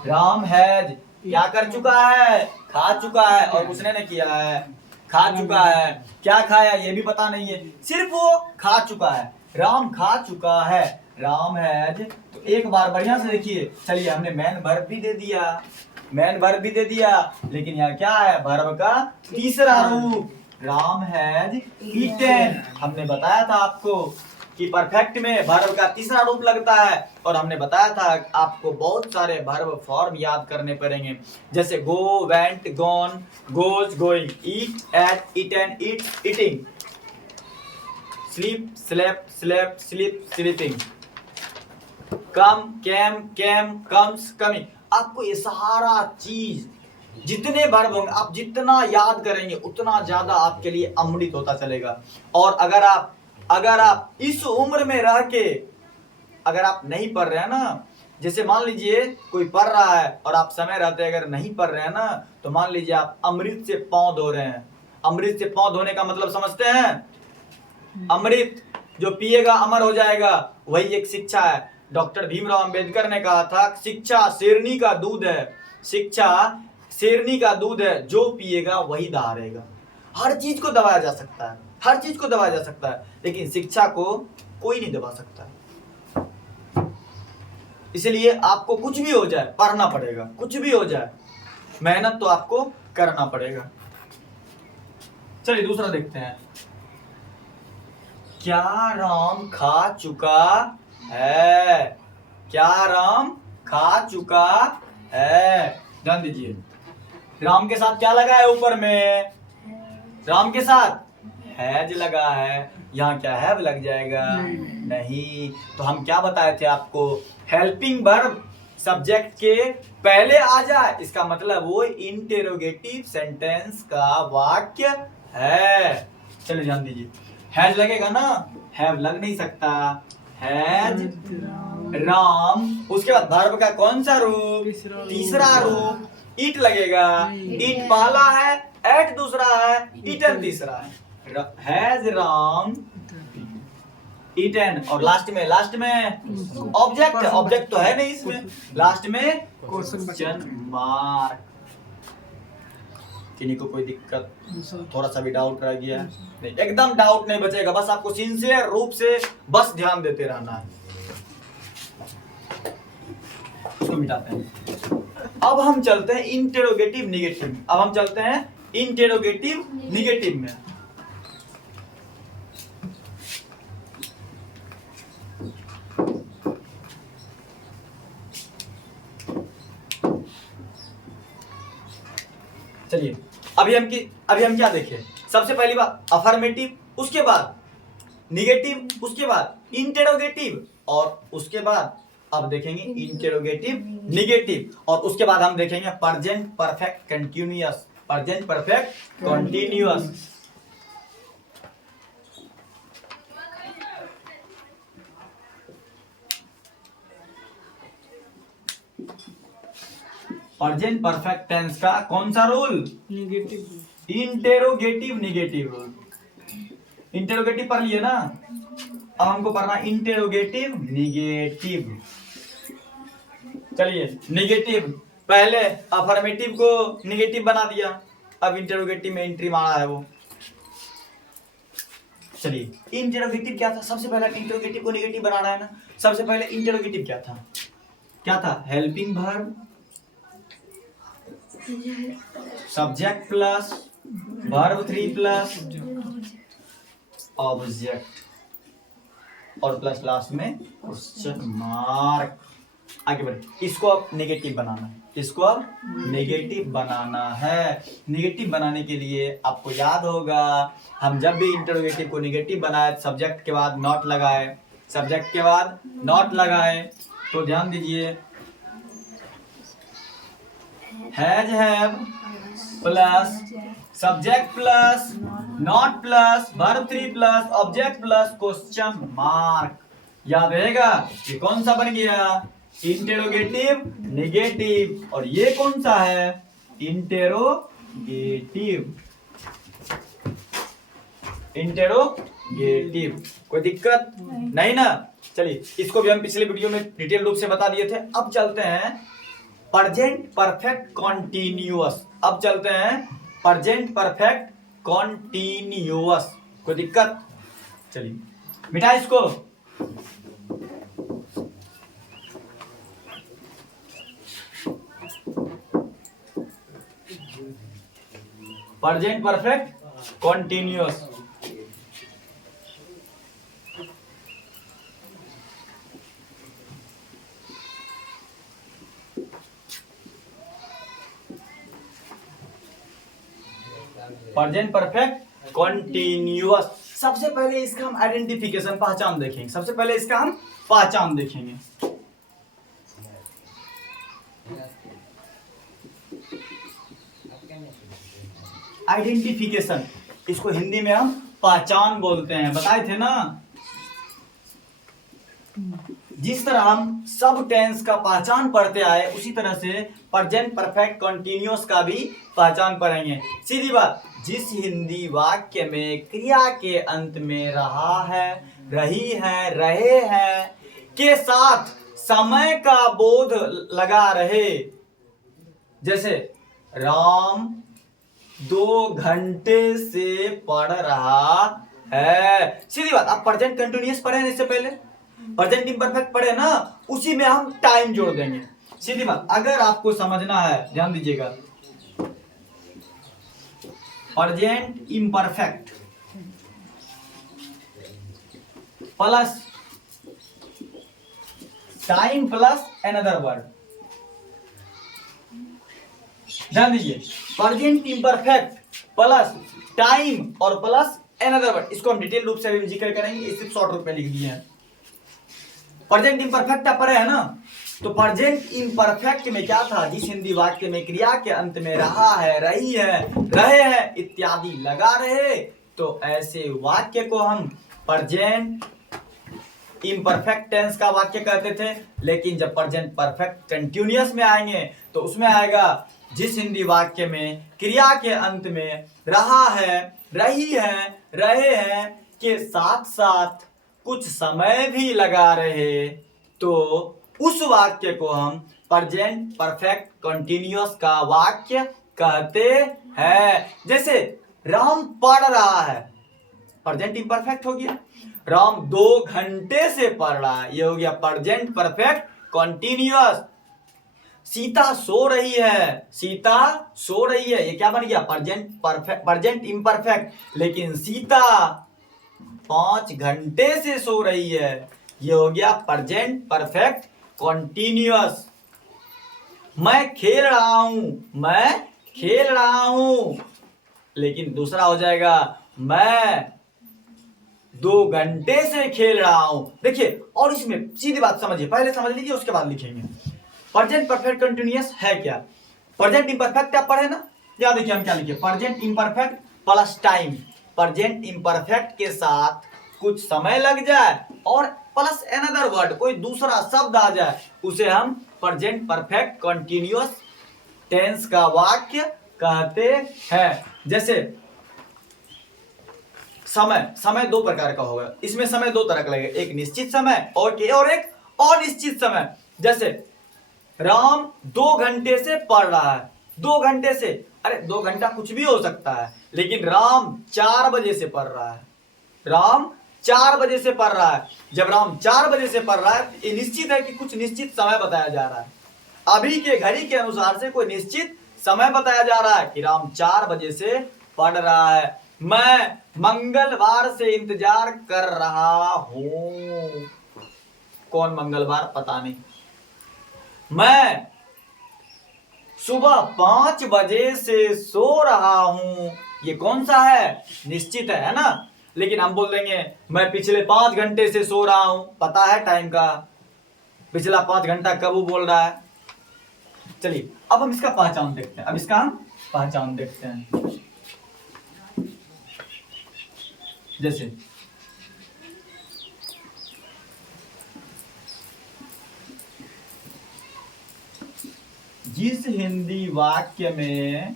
राम हैज क्या कर चुका है, खा चुका है, और उसने ने किया है खा चुका है। क्या खाया ये भी पता नहीं है, सिर्फ वो खा चुका है। राम खा चुका है, राम हैज। तो एक बार बढ़िया से देखिए, चलिए हमने मैन वर्ब भी दे दिया, मैन वर्ब भी दे दिया, लेकिन यहाँ क्या है, वर्ब का तीसरा रूप। Ram has eaten. हमने बताया था आपको कि परफेक्ट में वर्ब का तीसरा रूप लगता है, और हमने बताया था आपको बहुत सारे वर्ब फॉर्म याद करने पड़ेंगे, जैसे go, went, gone, goes, going, eat, ate, eaten, eats, eating, sleep, slept, slept, sleep, sleeping, come, came, came, comes, coming. आपको ये सारा चीज जितने वर्ब होंगे आप जितना याद करेंगे उतना ज्यादा आपके लिए अमृत होता चलेगा। और अगर आप इस उम्र में रह के अगर आप नहीं पढ़ रहे हैं ना, जैसे मान लीजिए कोई पढ़ रहा है और आप समय रहते अगर नहीं पढ़ रहे हैं ना, तो मान लीजिए आप अमृत से पांव धो रहे हैं। अमृत से पांव धोने का मतलब समझते हैं? अमृत जो पिएगा अमर हो जाएगा, वही एक शिक्षा है। डॉक्टर भीमराव अंबेडकर ने कहा था शिक्षा शेरनी का दूध है, शिक्षा शेरनी का दूध है, जो पिएगा वही दहाड़ेगा। हर चीज को दबाया जा सकता है, हर चीज को दबाया जा सकता है, लेकिन शिक्षा को कोई नहीं दबा सकता। इसलिए आपको कुछ भी हो जाए पढ़ना पड़ेगा, कुछ भी हो जाए मेहनत तो आपको करना पड़ेगा। चलिए दूसरा देखते हैं। क्या राम खा चुका है? क्या राम खा चुका है? ध्यान दीजिए, राम के साथ क्या लगा है ऊपर में? राम के साथ हैज लगा है, यहाँ क्या हैव लग जाएगा? नहीं। तो हम क्या बताए थे आपको, हेल्पिंग वर्ब सब्जेक्ट के पहले आ जाए इसका मतलब वो इंटेरोगेटिव सेंटेंस का वाक्य है। चलिए ध्यान दीजिए, हैज लगेगा ना, हैव लग नहीं सकता। हैज राम, उसके बाद वर्ब का कौन सा रूप? तीसरा रूप। ईट लगेगा, ईट पहला है, एट दूसरा है, ईटन तीसरा है। हैज राम ईटन, और लास्ट में ऑब्जेक्ट तो है नहीं इसमें, लास्ट में क्वेश्चन मार्क। किन्हीं को कोई दिक्कत, थोड़ा सा भी डाउट रह गया? नहीं, एकदम डाउट नहीं बचेगा, बस आपको सिंसियर रूप से बस ध्यान देते रहना है। इसको मिटाते हैं। अब हम चलते हैं इंटेरोगेटिव निगेटिव में। अब हम चलते हैं इंटेरोगेटिव निगेटिव में। चलिए अभी हम क्या देखें? सबसे पहली बात अफर्मेटिव, उसके बाद निगेटिव, उसके बाद इंटेरोगेटिव, और उसके बाद अब देखेंगे इंटेरोगेटिव निगेटिव, और उसके बाद हम देखेंगे present perfect continuous. Present perfect continuous. Present perfect tense का कौन सा rule? Negative. Interrogative negative rule. Interrogative पढ़ लिए ना, अब हमको पढ़ना इंटेरोगेटिव निगेटिव। चलिए निगेटिव, पहले अफर्मेटिव को निगेटिव बना दिया, अब इंटेरोगेटिव में एंट्री मारा है वो। चलिए इंटेरोगेटिव क्या था? सबसे पहले इंटेरोगेटिव को निगेटिव बनाना है ना। सबसे पहले इंटेरोगेटिव क्या था? क्या था? Helping verb, subject plus verb 3 plus object, और प्लस लास्ट में क्वेश्चन मार्क। आगे बढ़े, इसको अब नेगेटिव बनाना है, इसको अब नेगेटिव बनाना है। नेगेटिव बनाने के लिए आपको याद होगा हम जब भी इंटरोगेटिव को नेगेटिव बनाए सब्जेक्ट के बाद नॉट लगाए, सब्जेक्ट के बाद नॉट लगाए। तो ध्यान दीजिए, has have plus subject plus not plus verb 3 plus object plus question mark. याद रहेगा ये कौन सा बन गया? इंटेरोगेटिव, नेगेटिव, और ये कौन सा है? इंटेरोगेटिव। इंटेरोगेटिव। कोई दिक्कत नहीं ना? चलिए, इसको भी हम पिछले वीडियो में डिटेल रूप से बता दिए थे। अब चलते हैं प्रेजेंट परफेक्ट कॉन्टिन्यूअस। अब चलते हैं प्रेजेंट परफेक्ट कॉन्टिन्यूअस। कोई दिक्कत? चलिए मिटा इसको। Present perfect continuous. Present perfect continuous. सबसे पहले इसका हम आइडेंटिफिकेशन, पहचान देखेंगे। सबसे पहले इसका हम पहचान देखेंगे। आइडेंटिफिकेशन, इसको हिंदी में हम पहचान बोलते हैं। बताए थे ना? जिस तरह हम सब टेंस का पहचान पढ़ते आए, उसी तरह से प्रेजेंट परफेक्ट कंटीन्यूअस का भी पहचान पढ़ेंगे। सीधी बात, जिस हिंदी वाक्य में क्रिया के अंत में रहा है, रही है, रहे हैं के साथ समय का बोध लगा रहे, जैसे राम 2 घंटे से पढ़ रहा है। सीधी बात, आप प्रेजेंट कंटीन्यूअस पढ़े हैं इससे पहले, प्रेजेंट इम्परफेक्ट पढ़े ना, उसी में हम टाइम जोड़ देंगे। सीधी बात, अगर आपको समझना है, ध्यान दीजिएगा, present imperfect plus time plus another word. ध्यान दीजिए, प्रेजेंट इम्परफेक्ट प्लस टाइम और प्लस अनदर वर्ड, इसको हम डिटेल रूप से अभी जिक्र करेंगे। इस सिर्फ शॉर्ट रूप में लिख दिए हैं। प्रेजेंट इम्परफेक्ट आप पढ़े हैं ना? तो प्रेजेंट इम्परफेक्ट में क्या था? जिस हिंदी वाक्य में क्रिया के अंत में रहा है, रही है, रहे हैं इत्यादि लगा रहे, तो ऐसे वाक्य को हम प्रेजेंट इम्परफेक्ट टेंस का वाक्य कहते थे। लेकिन जब प्रेजेंट परफेक्ट कंटीन्यूअस में आएंगे तो उसमें आएगा जिस हिंदी वाक्य में क्रिया के अंत में रहा है, रही है, रहे हैं के साथ साथ कुछ समय भी लगा रहे, तो उस वाक्य को हम प्रेजेंट परफेक्ट कंटीन्यूअस का वाक्य कहते हैं। जैसे राम पढ़ रहा है, प्रेजेंट इम्परफेक्ट हो गया। राम 2 घंटे से पढ़ रहा है, ये हो गया प्रेजेंट परफेक्ट कंटीन्यूअस। सीता सो रही है, सीता सो रही है, ये क्या बन गया? Present perfect, present imperfect. लेकिन सीता 5 घंटे से सो रही है, ये हो गया प्रेजेंट परफेक्ट कंटीन्यूअस। मैं खेल रहा हूं, मैं खेल रहा हूं, लेकिन दूसरा हो जाएगा मैं 2 घंटे से खेल रहा हूं। देखिए, और इसमें सीधी बात समझिए, पहले समझ लीजिए उसके बाद लिखेंगे। प्रेजेंट परफेक्ट कंटीन्यूअस है क्या? प्रेजेंट इम्परफेक्ट आप पढ़े ना? या देखिए हम क्या लिखे, present imperfect plus time. Present imperfect के साथ कुछ समय लग जाए और प्लस अनदर वर्ड, कोई दूसरा शब्द आ जाए, उसे हम प्रेजेंट परफेक्ट कंटीन्यूअस टेंस का वाक्य कहते हैं। जैसे समय, समय 2 प्रकार का होगा। इसमें समय 2 तरह का लगेगा, एक निश्चित समय और एक अनिश्चित समय। जैसे राम 2 घंटे से पढ़ रहा है, 2 घंटे से, अरे 2 घंटा कुछ भी हो सकता है, लेकिन राम 4 बजे से पढ़ रहा है, राम 4 बजे से पढ़ रहा है। जब राम 4 बजे से पढ़ रहा है, ये निश्चित है कि कुछ निश्चित समय बताया जा रहा है। अभी के घड़ी के अनुसार से कोई निश्चित समय बताया जा रहा है कि राम 4 बजे से पढ़ रहा है। मैं मंगलवार से इंतजार कर रहा हूं, कौन मंगलवार पता नहीं। मैं सुबह 5 बजे से सो रहा हूं, ये कौन सा है? निश्चित है ना? लेकिन हम बोल देंगे मैं पिछले 5 घंटे से सो रहा हूं, पता है टाइम का, पिछला 5 घंटा कब वो बोल रहा है। चलिए अब हम इसका पहचान देखते हैं, अब इसका हम पहचान देखते हैं। जैसे जिस हिंदी वाक्य में,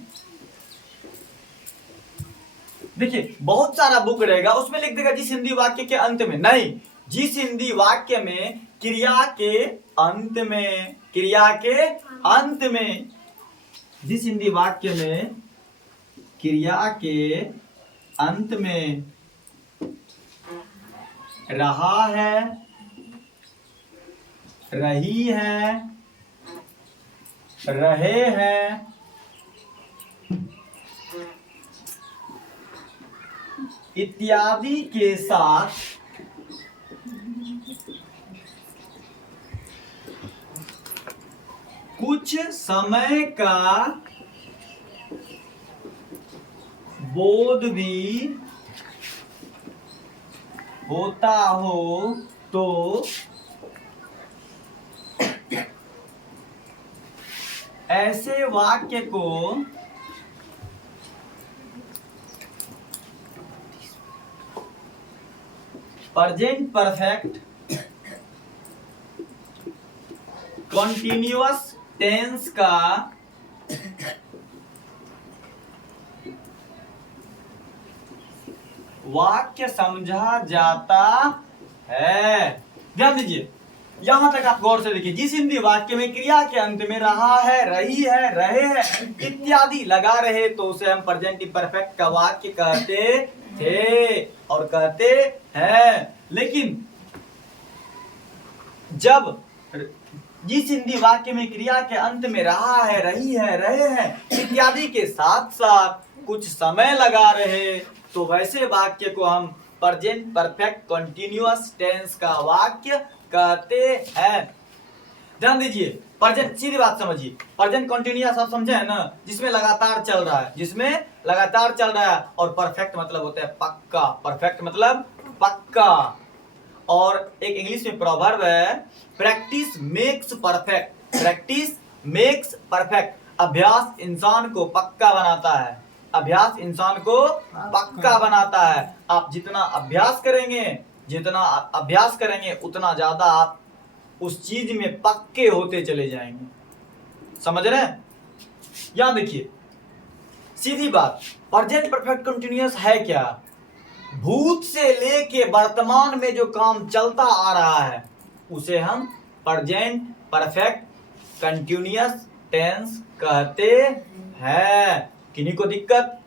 देखिए बहुत सारा बुक रहेगा उसमें लिख देगा जिस हिंदी वाक्य के अंत में, नहीं, जिस हिंदी वाक्य में क्रिया के अंत में, क्रिया के अंत में, जिस हिंदी वाक्य में क्रिया के अंत में रहा है, रही है, रहे हैं, इत्यादि के साथ कुछ समय का बोध भी होता हो तो ऐसे वाक्य को प्रेजेंट परफेक्ट कॉन्टिन्यूअस टेंस का वाक्य समझा जाता है। ध्यान दीजिए, यहां तक आप गौर से देखिए, जिस हिंदी वाक्य में क्रिया के अंत में रहा है, रही है, रहे हैं इत्यादि लगा रहे तो उसे हम प्रेजेंट इम्परफेक्ट का वाक्य कहते थे और कहते हैं। लेकिन जब जिस हिंदी वाक्य में क्रिया के अंत में रहा है, रही है, रहे हैं इत्यादि के साथ साथ कुछ समय लगा रहे तो वैसे वाक्य को हम प्रेजेंट परफेक्ट कंटीन्यूअस टेंस का वाक्य कहते हैं। ध्यान दीजिए, प्रेजेंट, सीधी बात समझिए, प्रेजेंट कंटीन्यूअस आप समझे है ना, जिसमें लगातार चल रहा है, जिसमें लगातार चल रहा है, और परफेक्ट मतलब होता है पक्का, परफेक्ट मतलब पक्का। और एक इंग्लिश में प्रोवर्ब है, practice makes perfect, practice makes perfect, अभ्यास इंसान को पक्का बनाता है, अभ्यास इंसान को पक्का बनाता है। आप जितना अभ्यास करेंगे, जितना अभ्यास करेंगे उतना ज्यादा आप उस चीज में पक्के होते चले जाएंगे। समझ रहे हैं? यहां देखिए, सीधी बात, प्रेजेंट परफेक्ट कंटीन्यूअस है क्या? भूत से लेके वर्तमान में जो काम चलता आ रहा है उसे हम प्रेजेंट परफेक्ट कंटीन्यूअस टेंस कहते हैं। किन्हीं को दिक्कत,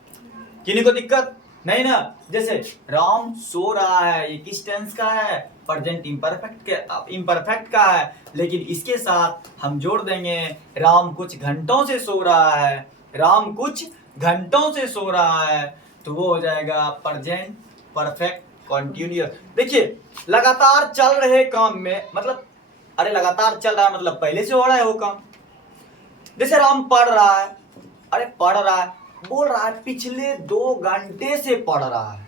किन्हीं को दिक्कत नहीं ना? जैसे राम सो रहा है, ये किस टेंस का है? प्रेजेंट इम्परफेक्ट का है, लेकिन इसके साथ हम जोड़ देंगे राम कुछ घंटों से सो रहा है, राम कुछ घंटों से सो रहा है, तो वो हो जाएगा प्रेजेंट परफेक्ट कंटीन्यूअस। देखिए, लगातार चल रहे काम में मतलब, अरे लगातार चल रहा है मतलब पहले से हो रहा है वो काम। जैसे राम पढ़ रहा है, अरे पढ़ रहा है, बोल रहा है पिछले 2 घंटे से पढ़ रहा है।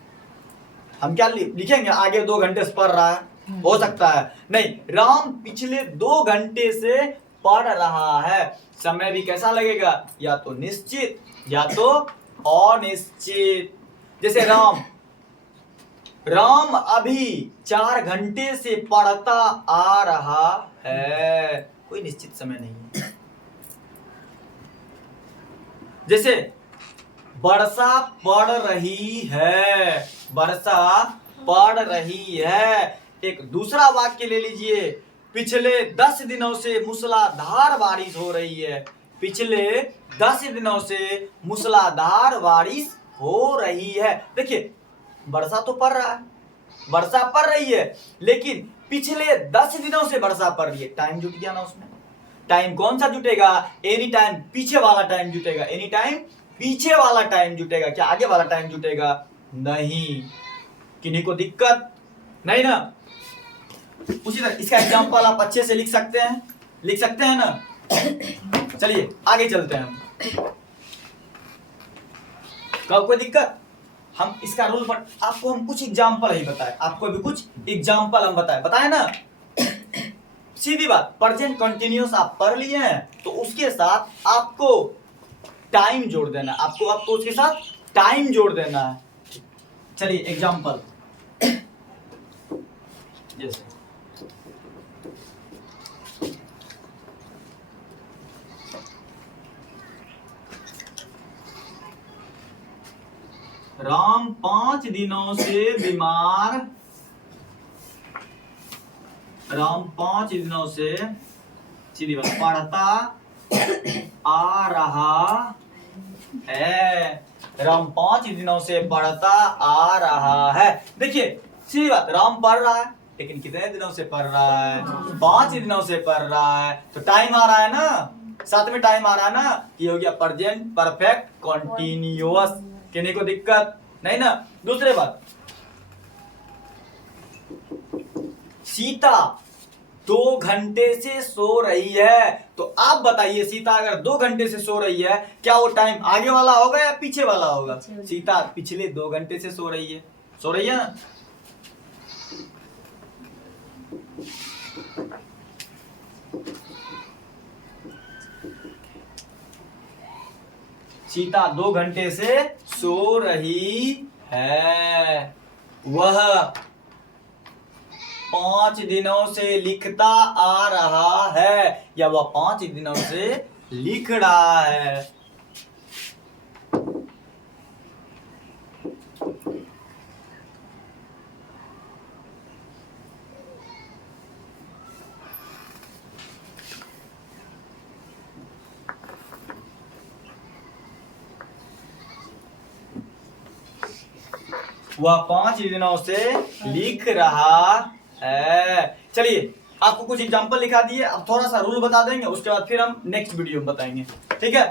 हम क्या लिखेंगे आगे 2 घंटे से पढ़ रहा है? हो सकता है नहीं, राम पिछले 2 घंटे से पढ़ रहा है। समय भी कैसा लगेगा? या तो निश्चित या तो अनिश्चित। जैसे राम अभी 4 घंटे से पढ़ता आ रहा है, कोई निश्चित समय नहीं है। जैसे वर्षा पड़ रही है, वर्षा पड़ रही है। एक दूसरा वाक्य ले लीजिए, पिछले 10 दिनों से मूसलाधार बारिश हो रही है, पिछले 10 दिनों से मूसलाधार बारिश हो रही है। देखिए, वर्षा तो पड़ रहा है, वर्षा पड़ रही है, लेकिन पिछले 10 दिनों से वर्षा पड़ रही है, टाइम जुट गया ना उसमें। टाइम कौन सा जुटेगा? एनी टाइम पीछे वाला टाइम जुटेगा, एनी टाइम पीछे वाला टाइम जुटेगा। क्या आगे वाला टाइम जुटेगा? नहीं। किन्हीं को दिक्कत नहीं ना? उसी तरह इसका एग्जांपल आप अच्छे से लिख सकते हैं, लिख सकते हैं ना? चलिए आगे चलते हैं हम। कोई दिक्कत? हम इसका रूल पर आपको हम कुछ एग्जांपल ही बताए, आपको भी कुछ एग्जांपल हम बताए ना? सीधी बात, प्रेजेंट कंटीन्यूअस आप पढ़ लिए हैं तो उसके साथ आपको टाइम जोड़ देना, आपको उसके साथ टाइम जोड़ देना है। चलिए एग्जांपल, जैसे राम 5 दिनों से बीमार, राम 5 दिनों से सीधी बात पढ़ता आ रहा है। राम 5 दिनों से पढ़ता आ रहा है। देखिए सीधी बात, राम पढ़ रहा है लेकिन कितने दिनों से पढ़ रहा है? 5 दिनों से पढ़ रहा है। तो टाइम आ रहा है ना, साथ में टाइम आ रहा है ना, ये हो गया प्रेजेंट परफेक्ट कॉन्टिन्यूअस। किन्हीं को दिक्कत नहीं ना। दूसरे बात, सीता 2 घंटे से सो रही है। तो आप बताइए, सीता अगर 2 घंटे से सो रही है, क्या वो टाइम आगे वाला होगा या पीछे वाला होगा? सीता पिछले 2 घंटे से सो रही है, सो रही है ना। सीता 2 घंटे से सो रही है। वह 5 दिनों से लिखता आ रहा है, या वह 5 दिनों से लिख रहा है। वह 5 दिनों से लिख रहा है। चलिए आपको कुछ एग्जांपल लिखा दिए, अब थोड़ा सा रूल बता देंगे, उसके बाद फिर हम नेक्स्ट वीडियो में बताएंगे, ठीक है।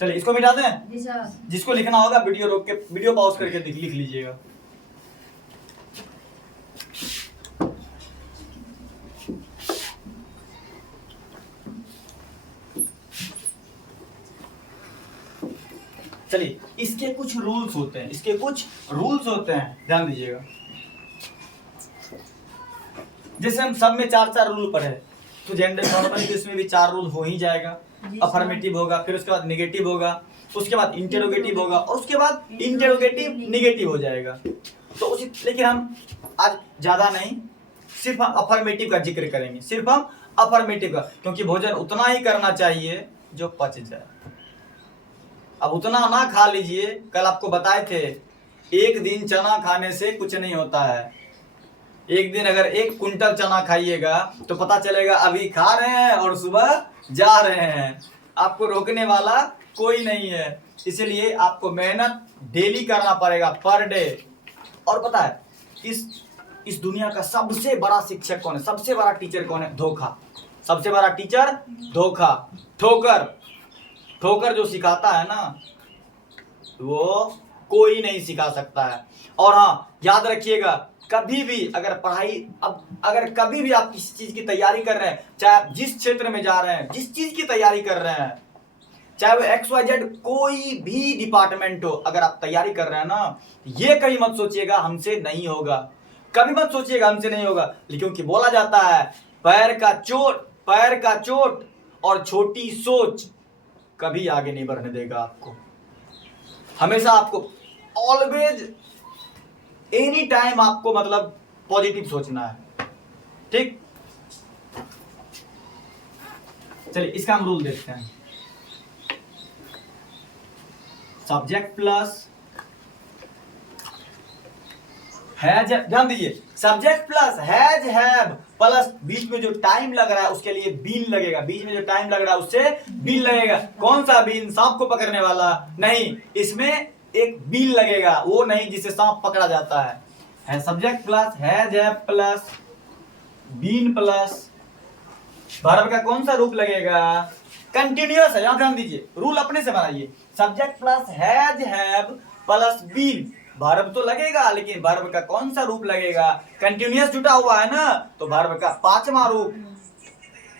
चलिए इसको मिटा दें। जिसको लिखना होगा वीडियो रोक के, वीडियो पॉज करके लिख लीजिएगा। चलिए इसके कुछ रूल्स होते हैं, इसके कुछ रूल्स होते हैं, ध्यान दीजिएगा। जैसे हम सब में 4-4 रूल पढ़े, तो जेंडर नॉर्मल के इसमें भी 4 रूल हो ही जाएगा। अफर्मेटिव होगा, फिर उसके बाद नेगेटिव होगा, उसके बाद इंटेरोगेटिव होगा, और उसके बाद इंटेरोगेटिव नेगेटिव हो जाएगा। तो उसी, लेकिन हम आज ज्यादा नहीं, सिर्फ हम अफर्मेटिव का जिक्र करेंगे, सिर्फ हम अफर्मेटिव का, क्योंकि भोजन उतना ही करना चाहिए जो पच जाए। अब उतना ना खा लीजिए, कल आपको बताए थे 1 दिन चना खाने से कुछ नहीं होता है। एक दिन अगर 1 कुंटल चना खाइएगा तो पता चलेगा अभी खा रहे हैं और सुबह जा रहे हैं, आपको रोकने वाला कोई नहीं है। इसलिए आपको मेहनत डेली करना पड़ेगा, पर डे। और पता है इस दुनिया का सबसे बड़ा शिक्षक कौन है, सबसे बड़ा टीचर कौन है? धोखा। सबसे बड़ा टीचर धोखा, ठोकर। ठोकर जो सिखाता है ना, वो कोई नहीं सिखा सकता है। और हाँ याद रखिएगा, कभी भी अगर पढ़ाई, अब अगर कभी भी आप किसी चीज की तैयारी कर रहे हैं, चाहे आप जिस क्षेत्र में जा रहे हैं, जिस चीज की तैयारी कर रहे हैं, चाहे वो XYZ कोई भी डिपार्टमेंट हो, अगर आप तैयारी कर रहे हैं ना, ये कभी मत सोचिएगा हमसे नहीं होगा, कभी मत सोचिएगा हमसे नहीं होगा। क्योंकि बोला जाता है पैर का चोट और छोटी सोच कभी आगे नहीं बढ़ने देगा आपको। हमेशा आपको ऑलवेज एनी टाइम आपको मतलब पॉजिटिव सोचना है, ठीक। चलिए इसका हम रूल देखते हैं। सब्जेक्ट प्लस हैज, ध्यान दीजिए, subject plus has have plus बीच में जो टाइम लग रहा है उसके लिए बीन लगेगा। बीच में जो टाइम लग रहा है उससे बीन लगेगा। कौन सा बीन? सांप को पकड़ने वाला नहीं, इसमें एक बीन लगेगा, वो नहीं जिससे सांप पकड़ा जाता है। Subject plus has have plus been plus verb का कौन सा रूप लगेगा? कंटिन्यूअस है, यहां ध्यान दीजिए, रूल अपने से बनाइए। Subject plus has have plus been, verb तो लगेगा लेकिन वर्ब का कौन सा रूप लगेगा? कंटिन्यूअस जुटा हुआ है ना, तो वर्ब का 5वां रूप।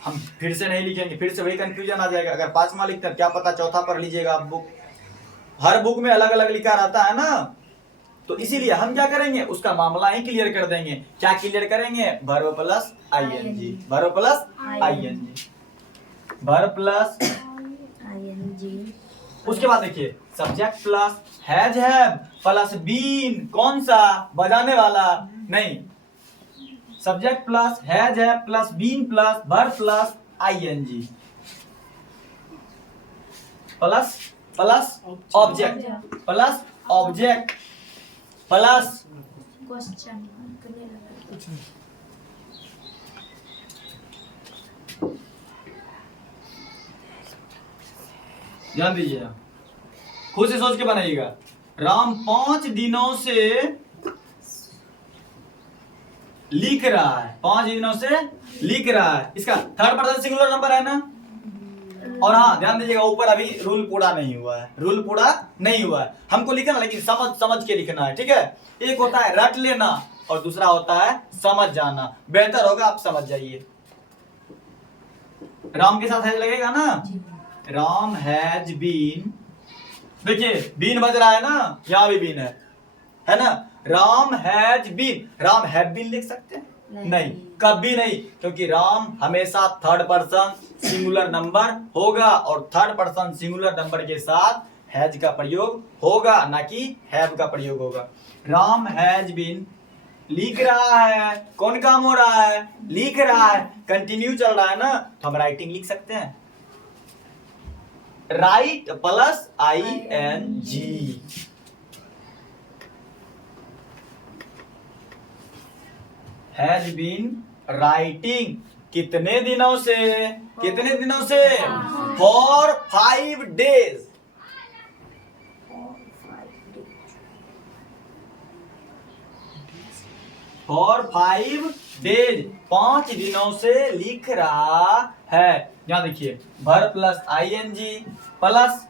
हम फिर से नहीं लिखेंगे, फिर से वही कंफ्यूजन आ जाएगा। अगर 5वां लिखते हैं क्या पता चौथा पढ़ लीजिएगा आप बुक, हर बुक में अलग अलग लिखा रहता है ना, तो इसीलिए हम क्या करेंगे, उसका मामला ही क्लियर कर देंगे। क्या क्लियर करेंगे? Verb plus ING, verb plus ING, verb plus ING. उसके बाद देखिए subject plus has have plus been, कौन सा? बजाने वाला नहीं। Subject plus has have plus been plus verb plus ING plus plus object plus object plus question ध्यान दीजिए, खुद से सोच के बनाइएगा। राम 5 दिनों से लिख रहा है, 5 दिनों से लिख रहा है, इसका थर्ड पर्सन सिंगुलर नंबर है ना। और हाँ ध्यान दीजिएगा, ऊपर अभी रूल पूरा नहीं हुआ है, रूल पूरा नहीं हुआ है, हमको लिखना लेकिन समझ समझ के लिखना है, ठीक है। एक होता है रट लेना और दूसरा होता है समझ जाना। बेहतर होगा आप समझ जाइए। राम के साथ हैज लगेगा ना, राम हैज बीन, देखिए बीन बज रहा है ना, यहां भी बीन है ना। Ram has been, Ram have been लिख सकते हैं? नहीं, कभी नहीं, क्योंकि राम हमेशा थर्ड पर्सन सिंगुलर नंबर होगा और थर्ड पर्सन सिंगुलर नंबर के साथ हैज का प्रयोग होगा, ना कि हैव का प्रयोग होगा। राम हैज बीन लिख रहा है, कौन काम हो रहा है? लिख रहा है, कंटिन्यू चल रहा है ना, तो हम राइटिंग लिख सकते हैं, write plus ING। Has been writing, कितने दिनों से? कितने दिनों से? For 5 days। फॉर 5 days, 5 दिनों से लिख रहा है। यहां देखिए, भर plus ING plus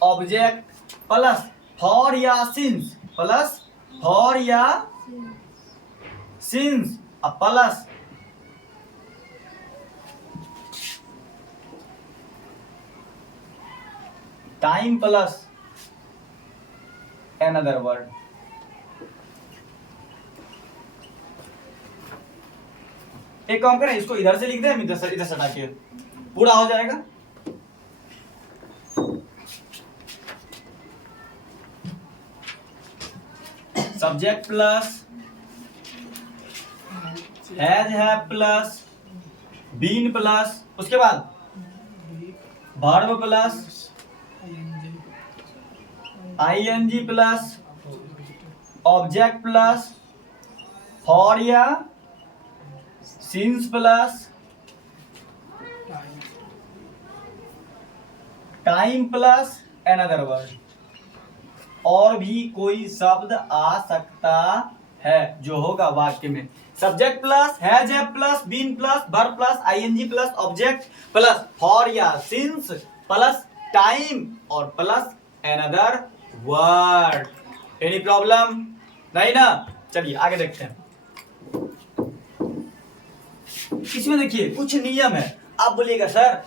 object plus for या सिंस, प्लस फॉर या since plus time plus another word। एक काम करें, इसको इधर से लिख दें, इधर से हटा के, पूरा हो जाएगा। सब्जेक्ट प्लस हैज है प्लस बीन प्लस, उसके बाद verb plus ING plus object plus for या since plus time plus another word. और भी कोई शब्द आ सकता है जो होगा वाक्य में। सब्जेक्ट प्लस हैज है plus been plus verb plus ING plus object plus for या सिंस प्लस टाइम और plus another word. Any problem? नहीं ना। चलिए आगे देखते हैं। इसमें देखिए कुछ नियम है, आप बोलिएगा सर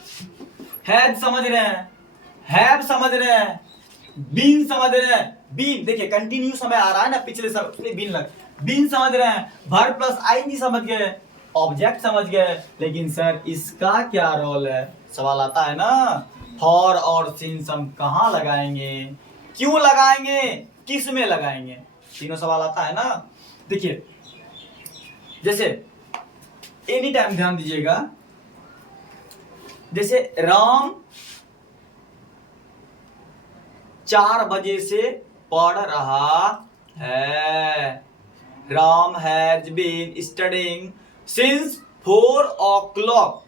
हैज समझ रहे हैं, हैव समझ रहे हैं, बीन समझ रहे हैं। बीन देखिए कंटिन्यू समय आ रहा है ना, पिछले समय उसमें बीन लग, बीन समझ रहे हैं, वर्ब प्लस ING समझ गए, ऑब्जेक्ट समझ गए, लेकिन सर इसका क्या रोल है? सवाल आता है ना, फॉर और सिंस हम कहाँ लगाएंगे, क्यों लगाएंगे, किस में लगाएंगे, तीनों सवाल आता है ना। देखिए जैसे एनी टाइम ध्यान दीजिएगा, जैसे राम 4 बजे से पढ़ रहा है, Ram has been studying since 4 o'clock।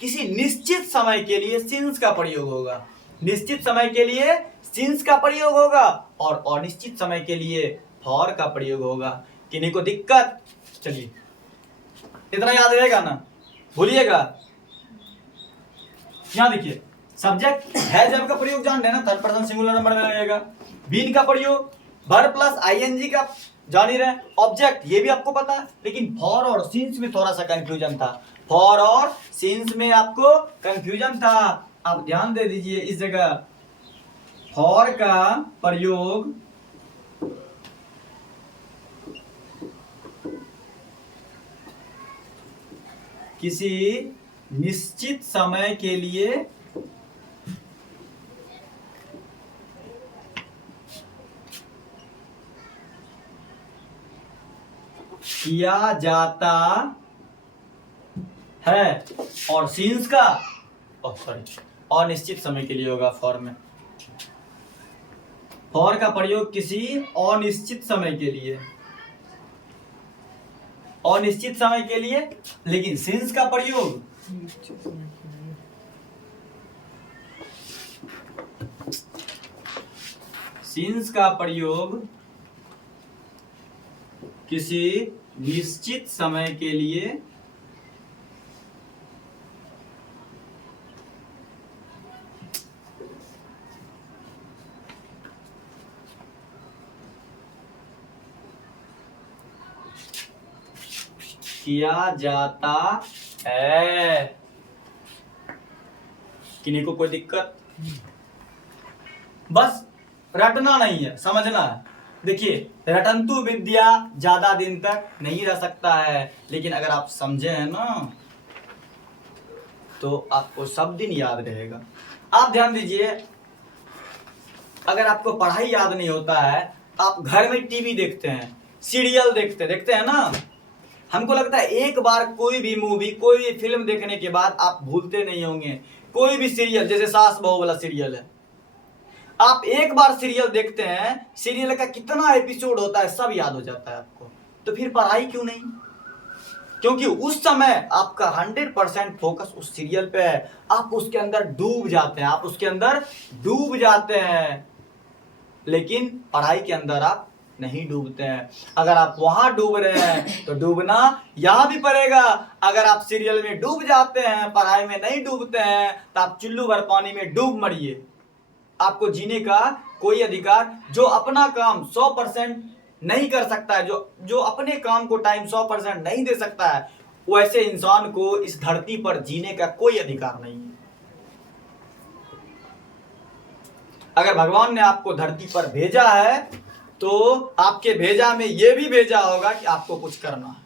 किसी निश्चित समय के लिए सिंस का प्रयोग होगा, निश्चित समय के लिए सिंस का प्रयोग होगा और अनिश्चित समय के लिए फॉर का प्रयोग होगा। किन्हीं को दिक्कत? चलिए इतना याद रहेगा ना, भूलिएगा। यहां देखिए सब्जेक्ट हैज का प्रयोग जान लेना, थर्ड पर्सन सिंगुलर नंबर में लगेगा। बीन का प्रयोग, वर्ब प्लस ING का जान ही रहे, ऑब्जेक्ट ये भी आपको पता है, लेकिन फॉर और सिंस में थोड़ा सा कंफ्यूजन था, फॉर और सिंस में आपको कंफ्यूजन था। आप ध्यान दे दीजिए, इस जगह फॉर का प्रयोग किसी निश्चित समय के लिए किया जाता है और सिंस का सॉरी अनिश्चित समय के लिए होगा फॉर में। फॉर का प्रयोग किसी अनिश्चित समय के लिए, अनिश्चित समय के लिए। लेकिन सिंस का प्रयोग किसी निश्चित समय के लिए किया जाता है। किन्हीं को कोई दिक्कत? बस रटना नहीं है, समझना है। देखिए, रटंतु विद्या ज्यादा दिन तक नहीं रह सकता है, लेकिन अगर आप समझे हैं ना तो आपको सब दिन याद रहेगा। आप ध्यान दीजिए, अगर आपको पढ़ाई याद नहीं होता है, आप घर में टीवी देखते हैं, सीरियल देखते हैं ना, हमको लगता है एक बार कोई भी मूवी, कोई भी फिल्म देखने के बाद आप भूलते नहीं होंगे। कोई भी सीरियल, जैसे सास बहू वाला सीरियल है, आप एक बार सीरियल देखते हैं, सीरियल का कितना एपिसोड होता है सब याद हो जाता है आपको। तो फिर पढ़ाई क्यों नहीं? क्योंकि उस समय आपका 100% फोकस उस सीरियल पे है, आप उसके अंदर डूब जाते हैं, लेकिन पढ़ाई के अंदर आप नहीं डूबते हैं। अगर आप वहां डूब रहे हैं तो डूबना यहां भी पड़ेगा। अगर आप सीरियल में डूब जाते हैं, पढ़ाई में नहीं डूबते हैं, तो आप चुल्लू भर पानी में डूब मरिए। आपको जीने का कोई अधिकार, जो अपना काम 100% नहीं कर सकता है, जो अपने काम को टाइम 100% नहीं दे सकता है, वैसे इंसान को इस धरती पर जीने का कोई अधिकार नहीं है। अगर भगवान ने आपको धरती पर भेजा है तो आपके भेजा में यह भी भेजा होगा कि आपको कुछ करना है,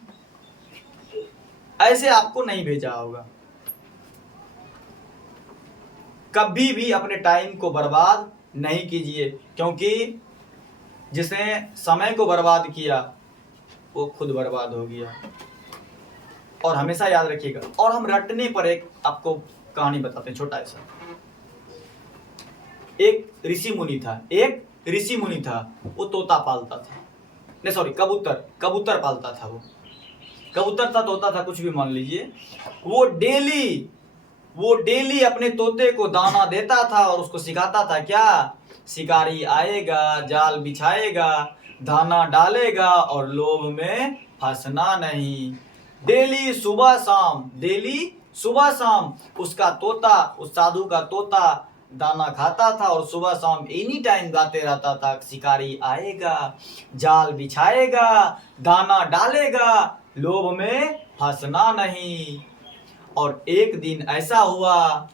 ऐसे आपको नहीं भेजा होगा। कभी भी अपने टाइम को बर्बाद नहीं कीजिए, क्योंकि जिसने समय को बर्बाद किया वो खुद बर्बाद हो गया। और हमेशा याद रखिएगा। और हम रटने पर एक आपको कहानी बताते हैं, छोटा सा। एक ऋषि मुनि था, वो तोता पालता था, नहीं सॉरी, कबूतर पालता था। वो कबूतर था, तोता था, कुछ भी मान लीजिए। वो डेली अपने तोते को दाना देता था और उसको सिखाता था क्या? शिकारी आएगा, जाल बिछाएगा, दाना डालेगा और लोभ में फंसना नहीं। डेली सुबह शाम उसका तोता, उस साधु का तोता दाना खाता था और सुबह शाम एनी टाइम गाते रहता था, शिकारी आएगा, जाल बिछाएगा, दाना डालेगा, लोभ में फंसना नहीं। और एक दिन ऐसा हुआ,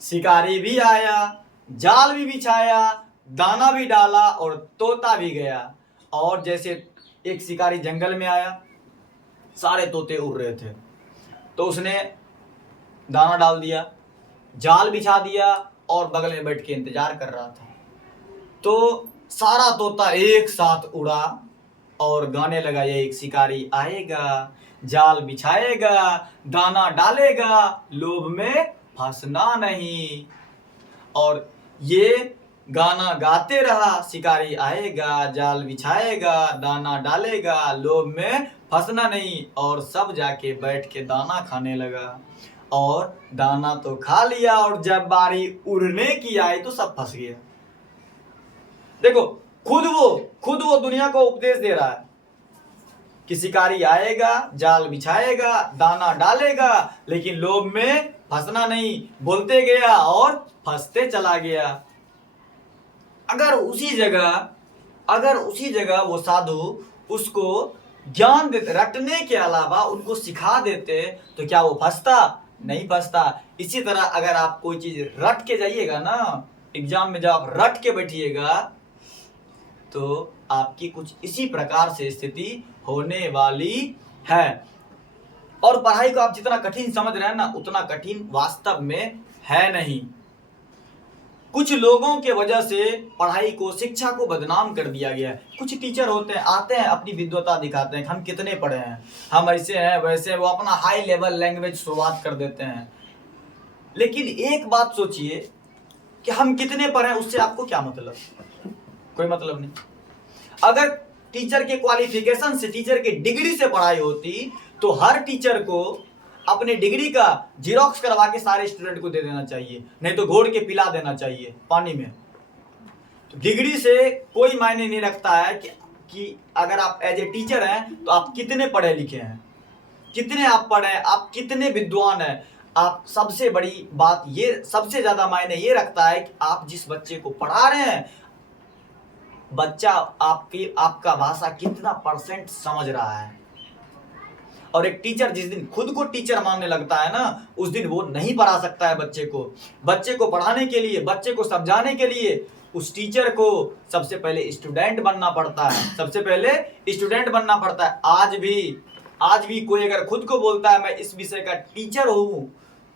शिकारी भी आया, जाल भी बिछाया, दाना भी डाला और तोता भी गया। और जैसे एक शिकारी जंगल में आया, सारे तोते उड़ रहे थे, तो उसने दाना डाल दिया, जाल बिछा दिया और बगल में बैठ के इंतजार कर रहा था। तो सारा तोता एक साथ उड़ा और गाने लगा, ये एक शिकारी आएगा, जाल बिछाएगा, दाना डालेगा, लोभ में फंसना नहीं। और ये गाना गाते रहा, शिकारी आएगा, जाल बिछाएगा, दाना डालेगा, लोभ में फंसना नहीं। और सब जाके बैठ के दाना खाने लगा और दाना तो खा लिया, और जब बारी उड़ने की आई तो सब फंस गया। देखो, खुद वो दुनिया को उपदेश दे रहा है कि शिकारी आएगा, जाल बिछाएगा, दाना डालेगा, लेकिन लोभ में फंसना नहीं। बोलते गया और फंसते चला गया। अगर उसी जगह वो साधु उसको ज्ञान देते, रटने के अलावा उनको सिखा देते, तो क्या वो फंसता? नहीं फंसता। इसी तरह अगर आप कोई चीज रट के जाइएगा ना, एग्जाम में जब आप रट के बैठिएगा तो आपकी कुछ इसी प्रकार से स्थिति होने वाली है। और पढ़ाई को आप जितना कठिन समझ रहे हैं ना, उतना कठिन वास्तव में है नहीं। कुछ लोगों के वजह से पढ़ाई को, शिक्षा को बदनाम कर दिया गया है। कुछ टीचर होते हैं, आते हैं, अपनी विद्वता दिखाते हैं, हम कितने पढ़े हैं, हम ऐसे हैं वैसे, वो अपना हाई लेवल लैंग्वेज शुरुआत कर देते हैं। लेकिन एक बात सोचिए कि हम कितने पढ़े, उससे आपको क्या मतलब? कोई मतलब नहीं। अगर टीचर के क्वालिफिकेशन से, टीचर की डिग्री से पढ़ाई होती तो हर टीचर को अपने डिग्री का जेरॉक्स करवा के सारे स्टूडेंट को दे देना चाहिए, नहीं तो घोड़ के पिला देना चाहिए पानी में। तो डिग्री से कोई मायने नहीं रखता है कि अगर आप एज ए टीचर हैं तो आप कितने पढ़े लिखे हैं, कितने आप पढ़े हैं, आप कितने विद्वान हैं। आप सबसे बड़ी बात ये, सबसे ज्यादा मायने ये रखता है कि आप जिस बच्चे को पढ़ा रहे हैं, बच्चा आपका भाषा कितना परसेंट समझ रहा है। और एक टीचर जिस दिन खुद को टीचर मानने लगता है ना, उस दिन वो नहीं पढ़ा सकता है बच्चे को। बच्चे को पढ़ाने के लिए, बच्चे को समझाने के लिए उस टीचर को सबसे पहले स्टूडेंट बनना पड़ता है, सबसे पहले स्टूडेंट बनना पड़ता है। आज भी कोई अगर खुद को बोलता है मैं इस विषय का टीचर हूं,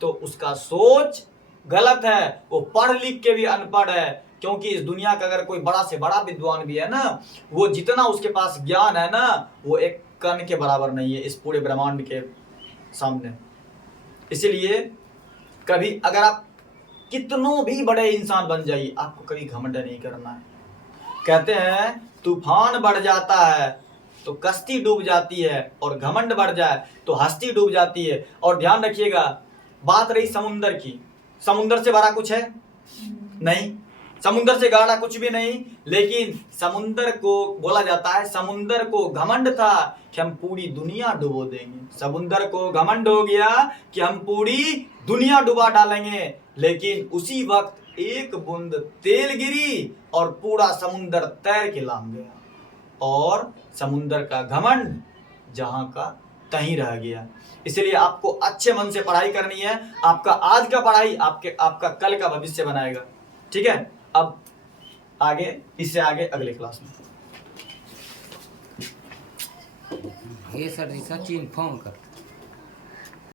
तो उसका सोच गलत है, वो पढ़ लिख के भी अनपढ़ है। क्योंकि इस दुनिया का अगर कोई बड़ा से बड़ा विद्वान भी है ना, वो जितना उसके पास ज्ञान है ना, वो एक कण के बराबर नहीं है इस पूरे ब्रह्मांड के सामने। इसलिए कभी अगर आप कितनों भी बड़े इंसान बन जाइए, आपको कभी घमंड नहीं करना है। कहते हैं तूफान बढ़ जाता है तो कश्ती डूब जाती है, और घमंड बढ़ जाए तो हस्ती डूब जाती है। और ध्यान रखिएगा, बात रही समुंदर की, समुंदर से बड़ा कुछ है नहीं, समुंदर से गाढ़ा कुछ भी नहीं। लेकिन समुंदर को बोला जाता है, समुंदर को घमंड था कि हम पूरी दुनिया डुबो देंगे। समुंदर को घमंड हो गया कि हम पूरी दुनिया डुबा डालेंगे। लेकिन उसी वक्त एक बूंद तेल गिरी और पूरा समुंदर तैर के लांग गया, और समुंदर का घमंड जहां का तहीं रह गया। इसलिए आपको अच्छे मन से पढ़ाई करनी है। आपका आज का पढ़ाई आपका कल का भविष्य बनाएगा। ठीक है, अब आगे, इससे आगे अगले क्लास में। हे सर, रिसर्च इन्फॉर्म कर